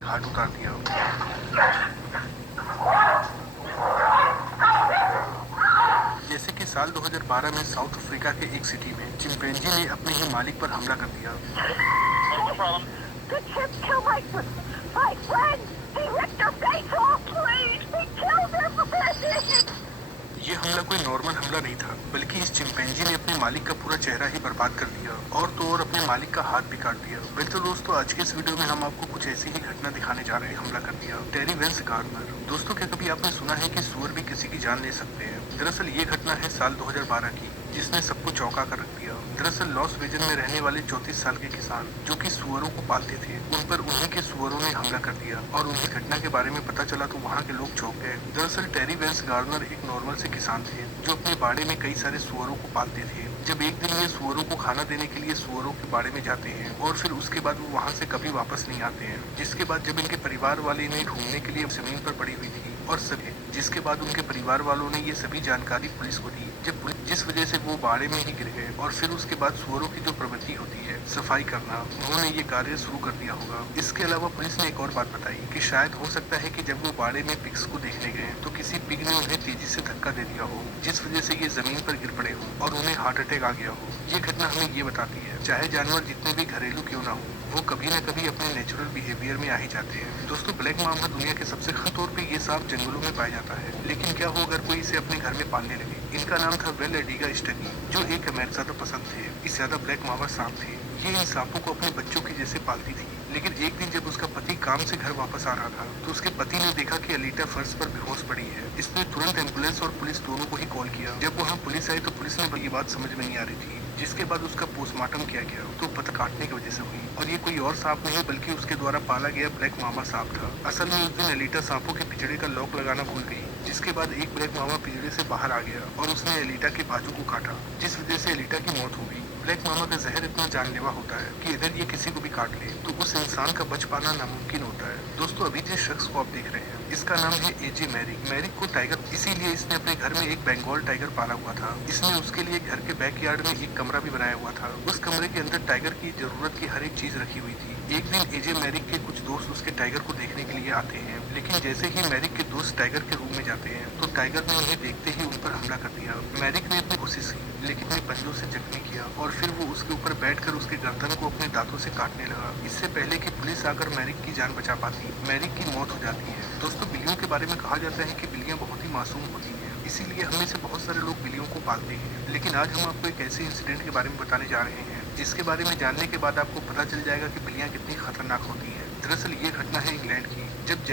घाट उतार दिया। जैसे कि साल 2012 में साउथ अफ्रीका के एक सिटी में चिंपैंजी ने अपने ही मालिक पर हमला कर दिया। ये हमला कोई नॉर्मल हमला नहीं था, बल्कि इस चिंपैंजी ने अपने मालिक का पूरा चेहरा ही बर्बाद कर दिया और तो और अपने मालिक का हाथ भी काट दिया। वैसे तो दोस्तों, आज के इस वीडियो में हम आपको कुछ ऐसी ही घटना दिखाने जा रहे हैं। हमला कर दिया टेरी वेंस गार्नर। दोस्तों, क्या कभी आपने सुना है कि सुअर भी किसी की जान ले सकते हैं? दरअसल ये घटना है साल 2012 की, जिसने सबको चौंका कर रख दिया। दरअसल लॉस वेजन में रहने वाले 34 साल के किसान जो कि सुअरों को पालते थे, उन पर उन्हीं के सुअरों ने हमला कर दिया और उन्हें घटना के बारे में पता चला तो वहाँ के लोग चौंक गए। दरअसल टेरी वेंस गार्नर एक नॉर्मल से किसान थे जो अपने बाड़े में कई सारे सुअरों को पालते थे। जब एक दिन ये सुअरों को खाना देने के लिए सुअरों के बाड़े में जाते हैं और फिर उसके बाद वो वहाँ से कभी वापस नहीं आते हैं। जिसके बाद जब इनके परिवार वाले इन्हें ढूंढने के लिए जमीन पर पड़ी हुई थी और सभी, जिसके बाद उनके परिवार वालों ने ये सभी जानकारी पुलिस को दी, जब पुलिस, जिस वजह से वो बाड़े में ही गिर गए। और फिर उसके बाद सुअरों की जो प्रवृत्ति होती है सफाई करना, उन्होंने ये कार्य शुरू कर दिया होगा। इसके अलावा पुलिस ने एक और बात बताई कि शायद हो सकता है कि जब वो बाड़े में पिग्स को देखने गए तो किसी पिग ने उन्हें तेजी से धक्का दे दिया हो, जिस वजह से ये जमीन पर गिर पड़े हो और उन्हें हार्ट अटैक आ गया हो। ये घटना हमें ये बताती है, चाहे जानवर जितने भी घरेलू क्यों ना हो, वो कभी न कभी अपने नेचुरल बिहेवियर में आ ही जाते हैं। दोस्तों, ब्लैक मामा दुनिया के सबसे खास तौर पे ये सांप जंगलों में पाया जाता है, लेकिन क्या हो अगर कोई इसे अपने घर में पालने लगे? इनका नाम था वेल एडिगा स्टगी, जो एक अमेरिका पसंद थे। इससे ज्यादा ब्लैक मामा सांप थे। ये इन सांपों को अपने बच्चों की जैसे पालती थी। लेकिन एक दिन जब उसका पति काम से घर वापस आ रहा था तो उसके पति ने देखा कि अलीटा फर्श पर बेहोश पड़ी है। इसने तुरंत एम्बुलेंस और पुलिस दोनों को ही कॉल किया। जब वहाँ पुलिस आई तो पुलिस ने ये बात समझ में नहीं आ रही थी, जिसके बाद उसका पोस्टमार्टम किया गया तो पता काटने की वजह से हुई। और ये कोई और सांप नहीं बल्कि उसके द्वारा पाला गया ब्लैक मामा सांप था। असल में उस दिन एलिटा सांपों के पिंजड़े का लॉक लगाना भूल गई, जिसके बाद एक ब्लैक मामा पिंजड़े से बाहर आ गया और उसने एलिटा के बाजू को काटा, जिस वजह से एलिटा की मौत हो गई। ब्लैक मामा का जहर इतना जानलेवा होता है कि अगर ये किसी को भी काट ले तो उस इंसान का बच पाना नामुमकिन होता है। दोस्तों, अभी जिस शख्स को आप देख रहे हैं, इसका नाम है एजे मैरिक। मैरिक को टाइगर इसीलिए इसने अपने घर में एक बंगाल टाइगर पाला हुआ था। इसने उसके लिए घर के बैकयार्ड में एक कमरा भी बनाया हुआ था। उस कमरे के अंदर टाइगर की जरूरत की हर एक चीज रखी हुई थी। एक दिन एजे मैरिक के कुछ दोस्त उसके टाइगर को देखने के लिए आते हैं, लेकिन जैसे ही मैरिक के दोस्त टाइगर के रूम में जाते हैं तो टाइगर ने उन्हें देखते ही उन पर हमला कर दिया। मैरिक ने अपनी कोशिश की, लेकिन अपने पंजों से जख्मी किया और फिर वो उसके ऊपर बैठकर उसके गर्दन को अपने दांतों से काटने लगा। इससे पहले कि पुलिस आकर मैरिक की जान बचा पाती, मैरिक की मौत हो जाती है। दोस्तों, बिल्लियों के बारे में कहा जाता है कि बिल्लियां बहुत ही मासूम होती हैं, इसीलिए हमें से बहुत सारे लोग बिल्लियों को पालते हैं। लेकिन आज हम आपको एक ऐसे इंसिडेंट के बारे में बताने जा रहे हैं जिसके बारे में जानने के बाद आपको पता चल जाएगा कि बिल्लियां कितनी खतरनाक होती हैं। दरअसल ये घटना है इंग्लैंड की, जब